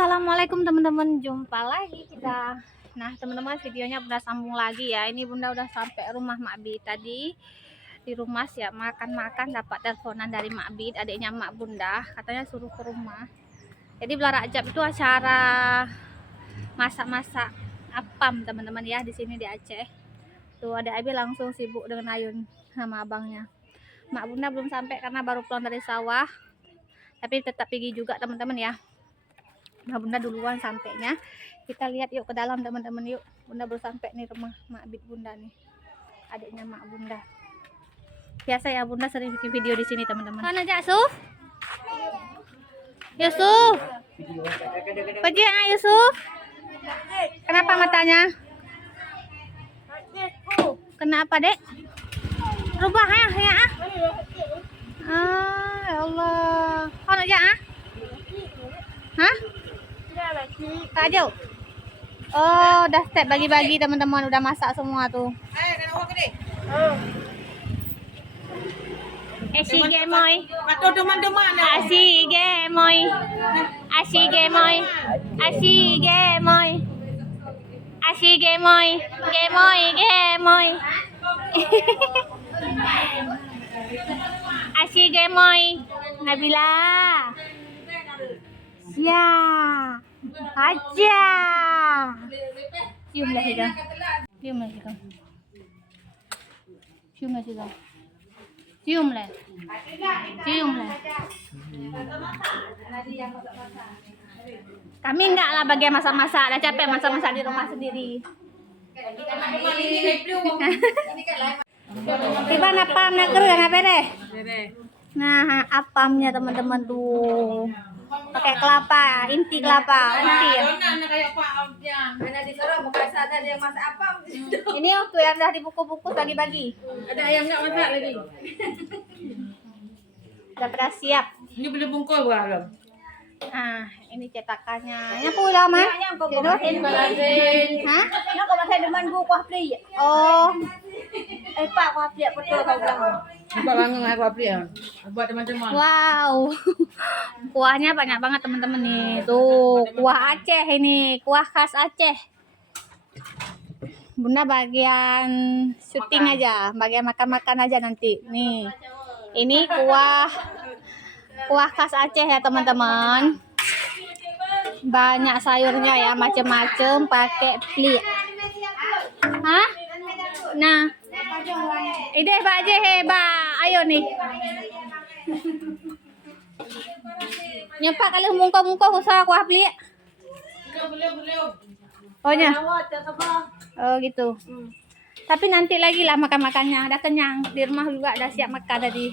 Assalamualaikum teman-teman, jumpa lagi kita. Nah teman-teman, videonya Bunda sambung lagi ya. Ini Bunda udah sampai rumah Mak Bid. Tadi di rumah siap makan-makan, dapat teleponan dari Mak Bid, adiknya Mak Bunda, katanya suruh ke rumah. Jadi Belah Rajab itu acara masak-masak apam teman-teman ya, di sini di Aceh. Tuh ada Abi langsung sibuk dengan Ayun sama abangnya. Mak Bunda belum sampai karena baru pulang dari sawah, tapi tetap pergi juga teman-teman ya. Nah Bunda duluan sampainya, kita lihat yuk ke dalam teman-teman yuk. Bunda baru sampai nih rumah Mak Bid Bunda nih, adiknya Mak Bunda. Biasa ya Bunda sering bikin video di sini teman-teman. Mana Yusuf? Yusuf, pergi ya Yusuf. Kenapa matanya? Kenapa dek? Rubah ya ya. Ah ya Allah. Kau nak ya? Hah? Tak jauh. Oh, udah step bagi-bagi teman-teman, udah masak semua tuh. Asige moy. Asige moy. Asige moy. Asige moy. Asige moy. Gemoy, gemoy. Asige moy. Nabila. Ya. Aja. Cium lah kita. Cium lah kita. Cium lah kita. Cium lah. Cium lah. Kami enggak lah bagian masak-masak. Dah capek masak-masak di rumah sendiri. Tiba apam nak kerja apa deh? Nah, apamnya teman-teman tuh. Pakai kelapa, inti kelapa, inti ya. Ini waktu yang dah dibungkus-bungkus bagi-bagi. Ada ayam nggak masak lagi? Udah siap. Ini belum bungkus belum? Nah, ini cetakannya. Yang pula mah? Hah? Nó có thể được ăn qua pli. Oh, Pak qua pli betul kau bilang. Buat langsung aku apa? Buat teman-teman. wow. Kuahnya banyak banget teman-teman nih. Tuh, kuah Aceh ini, kuah khas Aceh. Bunda bagian syuting aja, bagian makan-makan aja nanti. Nih. Ini kuah khas Aceh ya teman-teman. Banyak sayurnya ya, macem-macem, pakai pli. Hah? Nah. Ide Pak Je heba, ayo nih. Nyepak kali mungko-mungko usaha kuah pli. Oh nya. Oh gitu. Tapi nanti lagi lah makan-makannya, udah kenyang. Di rumah juga udah siap makan tadi.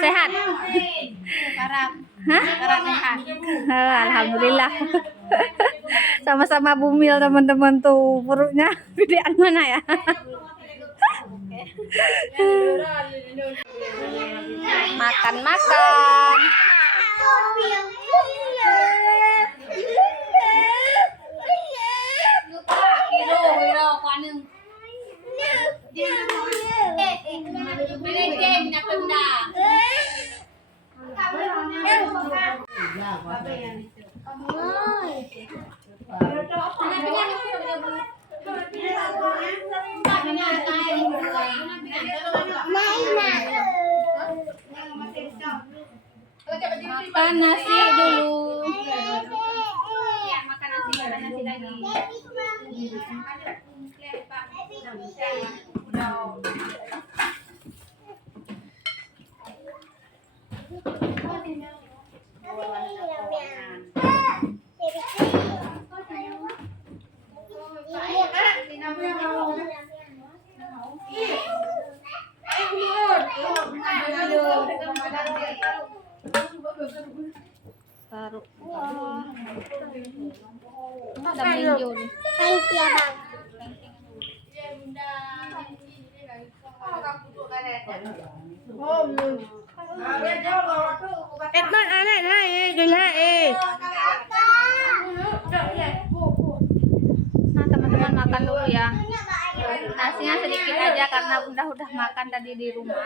Sehat? Hah? Alhamdulillah. Sama-sama bumil teman-teman tuh, perutnya gedean mana ya? Makan-makan. Makan nasi dulu. Ya, makan nasi lagi. Taruh kuah. Ada melinjo nih. Etman anak hai, gila Nah teman-teman makan dulu ya. Nasinya sedikit aja karena Bunda udah makan tadi di rumah.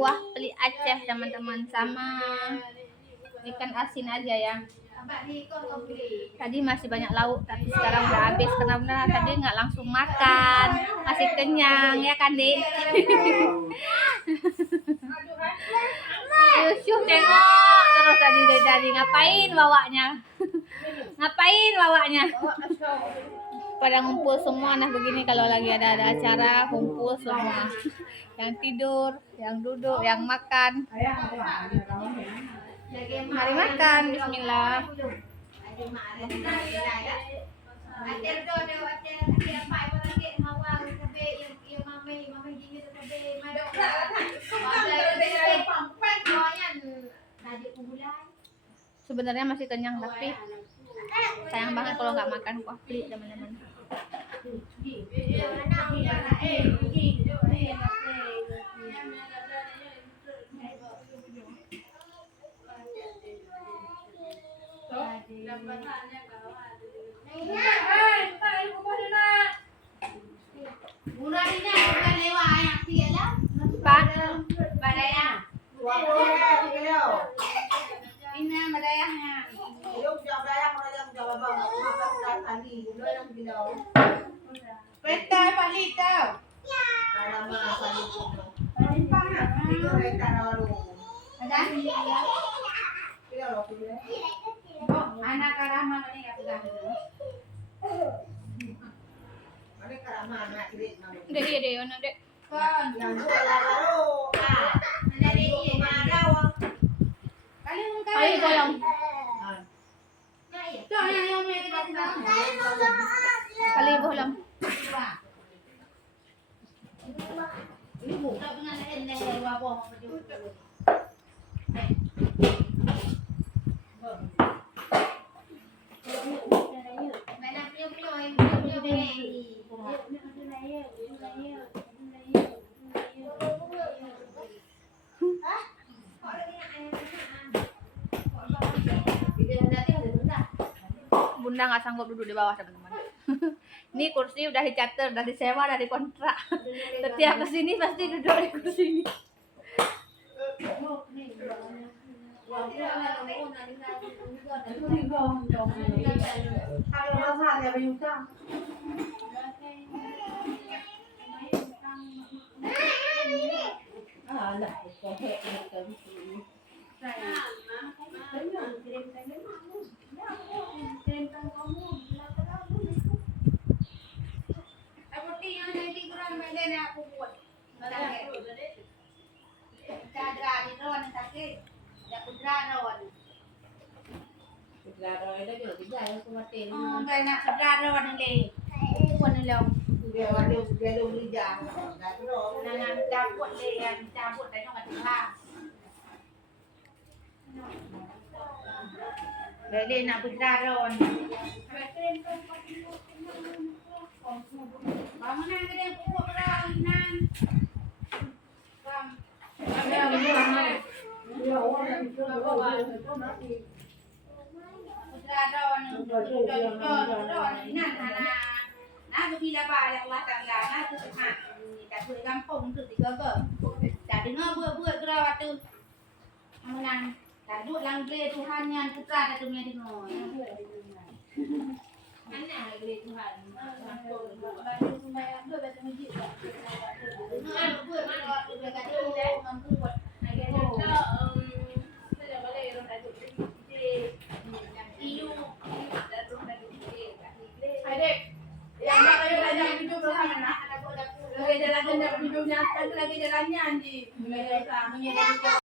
kuah peli Aceh teman-teman, sama ikan asin aja ya. Tadi masih banyak lauk tapi sekarang udah habis karena tadi nggak langsung makan, masih kenyang ya kan Dik? Yusuf tengok terus tadi dari tadi ngapain bawanya? Ngapain bawanya? Pada ngumpul semua nah begini kalau lagi ada acara kumpul semua. Yang tidur, yang duduk, yang makan. Mari makan, bismillah. Sebenarnya masih kenyang tapi sayang banget kalau nggak makan kuah peli teman-teman. Pak, badaya. Ini badayanya. Peta palita. Anak karama ni apa dah? Dek, dek, mana dek? Ayo tolong. Kali bolam. Bunda nggak sanggup duduk di bawah teman-teman. Ini kursi udah dicatat, udah disewa, udah dikontrak. Setiap kesini pasti duduk di kursi ini. Beli nak putraron. Bangunan gede pupuk perawinan. Putraron. Nah, bila balik Allah Taala, nah tu semua. Tak boleh kampung tu tiga ke. Tak dengar buat gerawat tu. Bangunan. Tak duduk langgir Tuhan yang putra tak dunia dengar. Mana langgir Tuhan? Adik, yang nak kayu belajar hidup bersama nak. Lagi jalan-jalan hidupnya, lagi jalannya anjing.